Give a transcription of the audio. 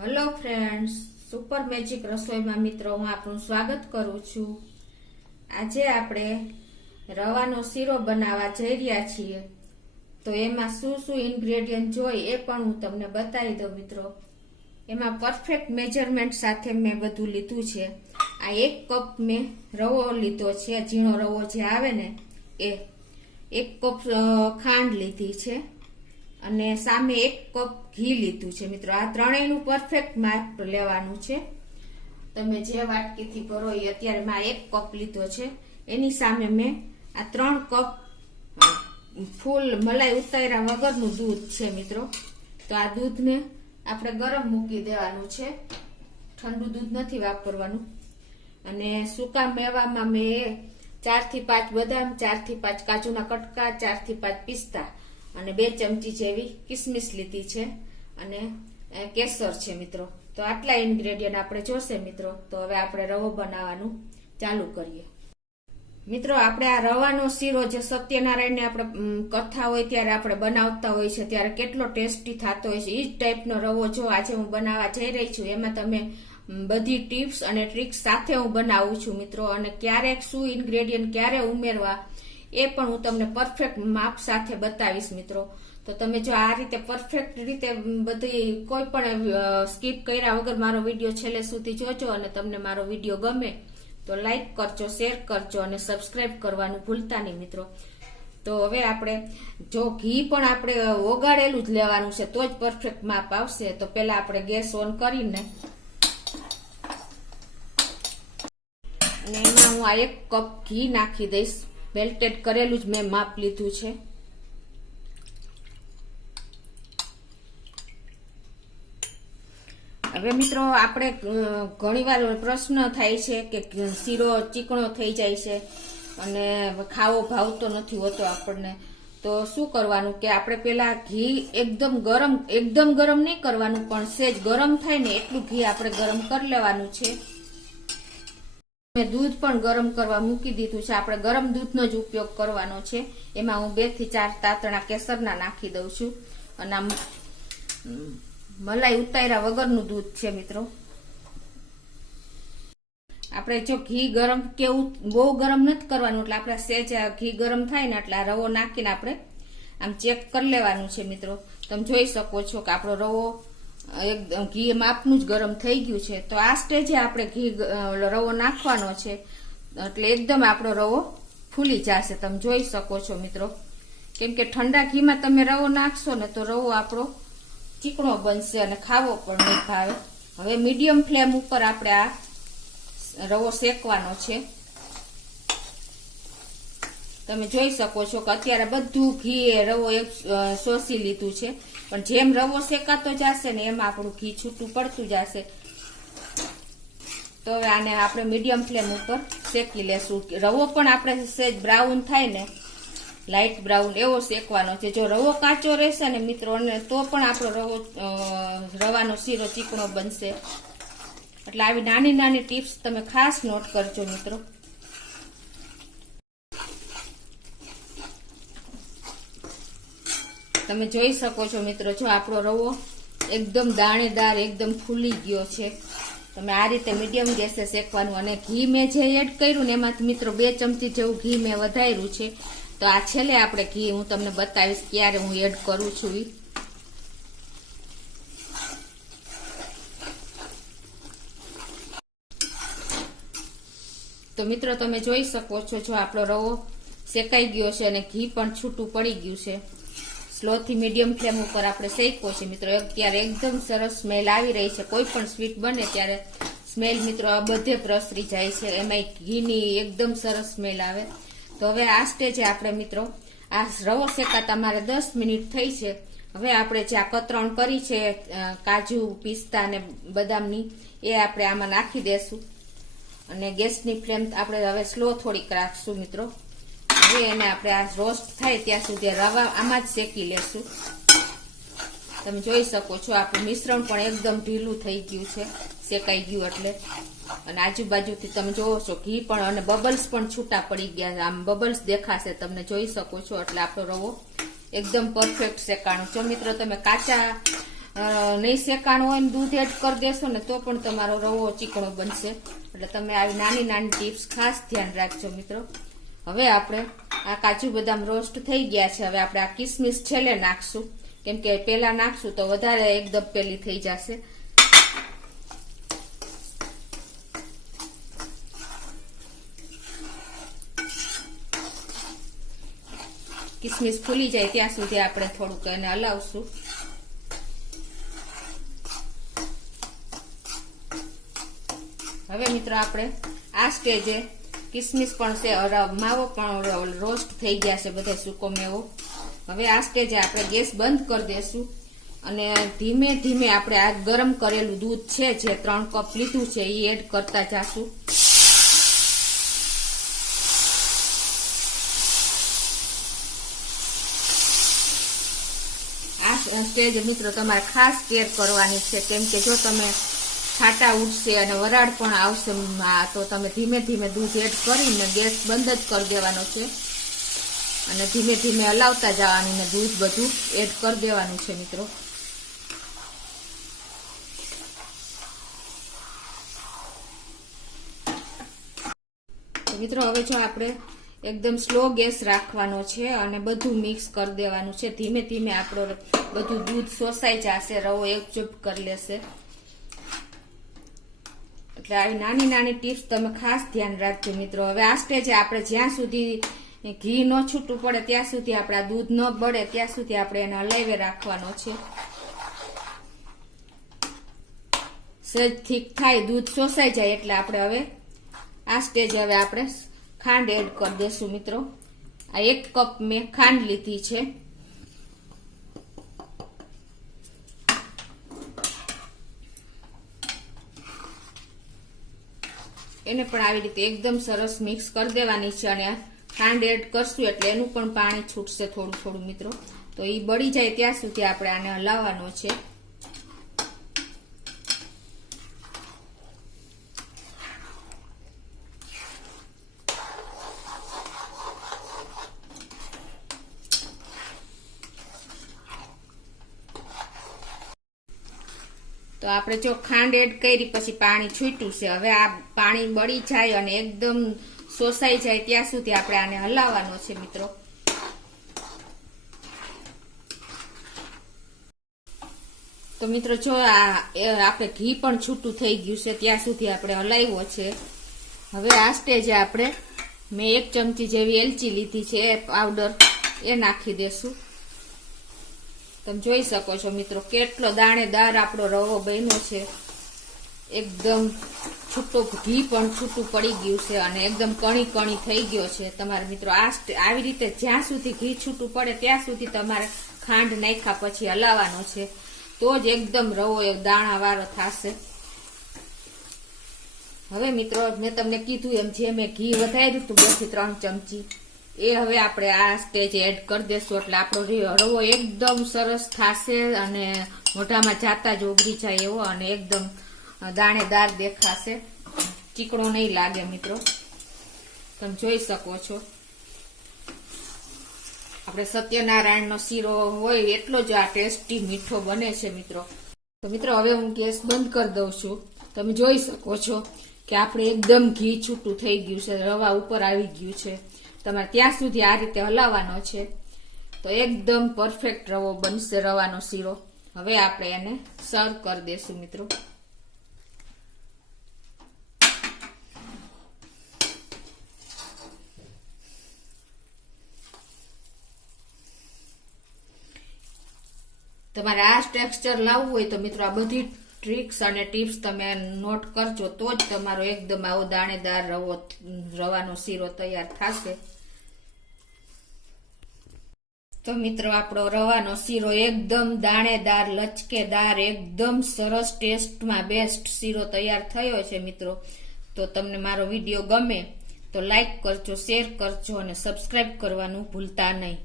Hello friends, super magic રસોઈમાં મિત્રો હું આપનું સ્વાગત કરું છું। આજે આપણે રવાનો શીરો બનાવવા જઈ રહ્યા છીએ, તો એમાં શું શું ઇન્ગ્રેડિયન્ટ જોઈએ એ પણ હું તમને બતાવી દઉં મિત્રો। એમાં પરફેક્ટ મેજરમેન્ટ સાથે મેં બધું લીધું છે। આ 1 કપ મેં રવો લીધો છે, ઝીણો રવો જે આવે ને એ 1 કપ ખાંડ લીધી છે અને સામે 1 કપ ઘી લીધું છે મિત્રો। આ ત્રણેયનું પરફેક્ટ માપ લેવાનું છે। તમે જે વાટકીથી ભરો એ અત્યારે મેં 1 કપ લીધો છે, એની સામે મેં આ 3 કપ ફૂલ મલાઈ ઉતાર્યા વગરનું દૂધ છે મિત્રો। તો આ દૂધને આપણે ગરમ મૂકી દેવાનું છે, ઠંડુ દૂધ નથી વાપરવાનું। અને સૂકા મેવામાં મેં 4 થી 5 બદામ, 4 થી 5 કાજુના કટકા, 4 થી 5 પિસ્તા અને 2 ચમચી જેવી કિસમિસ લીધી છે અને કેસર છે મિત્રો। તો આટલા ઇન્ગ્રેડિયન્ટ આપણે જોશે મિત્રો। તો હવે આપણે રવો બનાવવાનું ચાલુ કરીએ મિત્રો। આપણે આ રવાનો શીરો જે સત્યનારાયણને આપણે કથા હોય ત્યારે આપણે બનાવતા હોય છે ત્યારે કેટલો ટેસ્ટી થતો હોય છે, એ જ ટાઈપનો રવો જો આજે હું બનાવવા જઈ રહી છું। એમાં તમે બધી ટિપ્સ અને ટ્રિક્સ સાથે હું બનાવું છું મિત્રો। અને ક્યારેક શું ઇન્ગ્રેડિયન્ટ ક્યારે ઉમેરવા એ પણ હું તમને પરફેક્ટ માપ સાથે બતાવીશ મિત્રો। તો તમે જો આ રીતે પરફેક્ટ રીતે બધી કોઈ પણ સ્કીપ કર્યા વગર મારો વિડીયો છેલ્લે સુધી જોજો અને તમને મારો વિડીયો ગમે તો લાઈક કરજો, શેર કરજો અને સબસ્ક્રાઇબ કરવાનું ભૂલતા નહીં મિત્રો। તો હવે આપણે જો ઘી પણ આપણે ઓગાળેલું જ લેવાનું છે તો જ પરફેક્ટ માપ આવશે। તો પહેલા આપણે ગેસ ઓન કરીને અને એમાં હું આ 1 કપ ઘી નાખી દઈશ। મેલ્ટેડ કરેલું જ મેં માપ લીધું છે। હવે મિત્રો આપણે ઘણીવાર પ્રશ્ન થાય છે કે શીરો ચીકણો થઈ જાય છે અને ખાવો ભાવતો નથી હોતો આપણને, તો શું કરવાનું કે આપણે પેલા ઘી એકદમ ગરમ નહીં કરવાનું, પણ સેજ ગરમ થાય ને એટલું ઘી આપણે ગરમ કરી લેવાનું છે। મેં દૂધ પણ ગરમ કરવા મૂકી દીધું છે, આપણે ગરમ દૂધનો જ ઉપયોગ કરવાનો છે। એમાં હું 2 થી 4 તાતણા કેસરના નાખી દઉં છું અને આમ મલાઈ ઉતાર્યા વગરનું દૂધ છે મિત્રો। આપણે જો ઘી ગરમ કેવું બહુ ગરમ નથી કરવાનું, એટલે આપણે સેજ ઘી ગરમ થાય ને એટલે રવો નાખીને આપણે આમ ચેક કરી લેવાનું છે મિત્રો। તમે જોઈ શકો છો કે આપણો રવો એકદમ ઘી માપનું જ ગરમ થઈ ગયું છે। તો આ સ્ટેજે આપણે રવો નાખવાનો છે એટલે એકદમ આપણો રવો ફૂલી જશે, તમે જોઈ શકો છો મિત્રો। કેમ કે ઠંડા ઘીમાં તમે રવો નાખશો ને તો રવો આપણો ચીકણો બનશે અને ખાવો પણ નહીં ભાવે। હવે મીડિયમ ફ્લેમ ઉપર આપણે આ રવો શેકવાનો છે। તમે જોઈ શકો છો કે અત્યારે બધું ઘી રવો શોષી લીધું છે, પણ જેમ રવો શેકાતો જશે ને એમ આપણું ઘી છૂટું પડતું જશે। તો હવે આને આપણે મીડિયમ ફ્લેમ ઉપર શેકી લેશું। રવો પણ આપણે સેજ બ્રાઉન થાય ને લાઇટ બ્રાઉન એવો શેકવાનો છે। જો રવો કાચો રહેશે ને મિત્રો તો પણ આપણો રવાનો શીરો ચીકણો બનશે। એટલે આવી નાની નાની ટિપ્સ તમે ખાસ નોટ કરજો મિત્રો। તમે જોઈ શકો છો મિત્રો, જો આપણો રવો એકદમ દાણેદાર એકદમ ફૂલી ગયો છે। તમે આ રીતે મીડિયમ ગેસે શેકવાનું। અને ઘી મેં જે એડ કર્યું ને એમાંથી મિત્રો 2 ચમચી જેવું ઘી મેં વધાર્યું છે। તો આ છેલ્લે આપણે ઘી હું તમને બતાવીશ ક્યારે હું એડ કરું છું। તો મિત્રો તમે જોઈ શકો છો, જો આપણો રવો શેકાઈ ગયો છે અને ઘી પણ છૂટું પડી ગયું છે। સ્લો થી મીડિયમ ફ્લેમ ઉપર આપણે શેક્યો છે મિત્રો। અત્યારે એકદમ સરસ સ્મેલ આવી રહી છે। કોઈ પણ સ્વીટ બને ત્યારે સ્મેલ મિત્રો આ બધે પ્રસરી જાય છે, એમાં ઘીની એકદમ સરસ સ્મેલ આવે। તો હવે આ સ્ટેજે આપણે મિત્રો આ રવો શેકાતા મારે 10 મિનિટ થઈ છે। હવે આપણે જે આ કતરણ કરી છે કાજુ, પિસ્તા અને બદામની એ આપણે આમાં નાખી દેશું અને ગેસની ફ્લેમ આપણે હવે સ્લો થોડીક રાખશું મિત્રો। હવે એને આપણે આ રોસ્ટ થાય ત્યાં સુધી રવા આમાં જ શેકી લેશું। તમે જોઈ શકો છો આપણું મિશ્રણ પણ એકદમ ઢીલું થઈ ગયું છે શેકાઈ ગયું એટલે। અને આજુબાજુથી તમે જોવો છો ઘી પણ અને બબલ્સ પણ છૂટા પડી ગયા, આમ બબલ્સ દેખાશે તમને જોઈ શકો છો। એટલે આપણો રવો એકદમ પરફેક્ટ શેકાણો। જો મિત્રો તમે કાચા નહીં શેકાણું હોય ને દૂધ એડ કરી દેશો ને તો પણ તમારો રવો ચીકણો બનશે. એટલે તમે આવી નાની નાની ટીપ્સ ખાસ ધ્યાન રાખજો મિત્રો. હવે આપણે આ કાજુ બદામ રોસ્ટ થઈ ગયા છે. હવે આપણે આ કિસમિસ છેલ્લે નાખશું, કેમ કે પેલા નાખશું તો વધારે એકદમ પેલી થઈ જશે. કિસમિસ ફૂલી જાય ત્યાં સુધી આપણે થોડુંક એને હલાવશું. હવે મિત્રો આપણે આ સ્ટેજે કિસમિસ પણ છે, માવો પણ રોસ્ટ થઈ ગયા છે બધા સૂકો મેવો. હવે આ સ્ટેજે આપણે ગેસ બંધ કરી દેશું અને ધીમે ધીમે આપણે આ ગરમ કરેલું દૂધ છે જે 3 કપ લીધું છે એ એડ કરતા જાશું. આ સ્ટેજ મિત્રો તમારે ખાસ કેર કરવાની છે, કેમ કે જો તમે છાટા ઉઠશે અને વરાળ પણ આવશે તો તમે ધીમે ધીમે દૂધ એડ કરીને ગેસ બંધ જ કરી દેવાનો છે અને ધીમે ધીમે હલાવતા જવાનું ને દૂધ બધું એડ કરી દેવાનું છે મિત્રો. તો મિત્રો હવે જો આપણે એકદમ સ્લો ગેસ રાખવાનો છે અને બધું મિક્સ કરી દેવાનું છે. ધીમે ધીમે આપણો બધું દૂધ શોષાઈ જશે, રવો એકજૂટ કરી લેશે. એટલે આવી નાની નાની ટિપ્સ તમે ખાસ ધ્યાન રાખજો મિત્રો. હવે આ સ્ટેજે આપણે જ્યાં સુધી ઘી ન છૂટું પડે ત્યાં સુધી આપણે આ દૂધ ન બળે ત્યાં સુધી આપણે એને હલાવી રાખવાનો છે. સહેજ ઠીક થાય, દૂધ શોષાઈ જાય એટલે આપણે હવે આ સ્ટેજે હવે આપણે ખાંડ એડ કરી દેશું મિત્રો. આ 1 કપ મેં ખાંડ લીધી છે. એને પણ આવી રીતે એકદમ સરસ મિક્સ કરી દેવાની છે અને ખાંડ એડ કરશું એટલે એનું પણ પાણી છૂટશે થોડું થોડું મિત્રો. તો એ બળી જાય ત્યાં સુધી આપણે આને હલાવવાનો છે. તો આપણે જો ખાંડ એડ કરી પછી પાણી છૂટ્યું છે. હવે આ પાણી બળી જાય અને એકદમ શોષાઈ જાય ત્યાં સુધી આપણે આને હલાવવાનો છે મિત્રો. તો મિત્રો જો આપણે ઘી પણ છૂટું થઈ ગયું છે ત્યાં સુધી આપણે હલાવ્યો છે. હવે આ સ્ટેજે આપણે મેં 1 ચમચી જેવી એલચી લીધી છે એ પાવડર એ નાખી દેશું. તમે જોઈ શકો છો મિત્રો કેટલો દાણેદાર આપણો રવો બન્યો છે. એકદમ છૂટું ઘી પણ છૂટું પડી ગયું છે અને એકદમ કણી કણી થઈ ગયો છે. તમારે મિત્રો આવી રીતે જ્યાં સુધી ઘી છૂટું પડે ત્યાં સુધી તમારે ખાંડ નાખ્યા પછી હલાવવાનો છે, તો જ એકદમ રવો દાણા વાળો થશે. હવે મિત્રો મેં તમને કીધું એમ જે મેં ઘી વધાર્યું હતું 2 થી 3 ચમચી એ હવે આપણે આ સ્ટેજ એડ કરી દેશું એટલે આપણો રવો એકદમ સરસ થશે અને મોઢામાં જાતા જ ઓગળી જાય એવો અને એકદમ દાણેદાર દેખાશે, ચીકણો નહીં લાગે મિત્રો. તમે જોઈ શકો છો આપણે સત્યનારાયણનો શીરો હોય એટલો જ આ ટેસ્ટી મીઠો બને છે મિત્રો. તો મિત્રો હવે હું ગેસ બંધ કરી દઉં છું. તમે જોઈ શકો છો કે આપણે એકદમ ઘી છૂટું થઈ ગયું છે, રવા ઉપર આવી ગયું છે. તમારે ત્યાં સુધી આ રીતે હલાવવાનો છે તો એકદમ પરફેક્ટ રવો બનશે, રવાનો શીરો. હવે આપણે એને સર્વ કરી દેશું મિત્રો. તમારે આ ટેક્સચર લાવવું હોય તો મિત્રો આ બધી ટ્રિક્સ અને ટિપ્સ તમે નોટ કરજો તો જ તમારો એકદમ આવો દાણેદાર રવાનો શીરો તૈયાર થશે. તો મિત્રો આપણો રવાનો શીરો એકદમ દાણેદાર, લચકેદાર, એકદમ સરસ ટેસ્ટમાં બેસ્ટ શીરો તૈયાર થયો છે મિત્રો. તો તમને મારો વિડીયો ગમે તો લાઈક કરજો, શેર કરજો અને સબસ્ક્રાઈબ કરવાનું ભૂલતા નહીં.